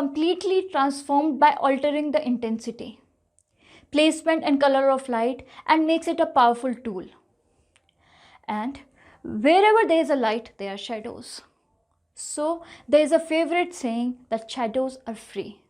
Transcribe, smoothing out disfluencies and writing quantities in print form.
completely transformed by altering the intensity, placement and color of light, and makes it a powerful tool. And wherever there is a light, there are shadows. So there is a favorite saying that shadows are free.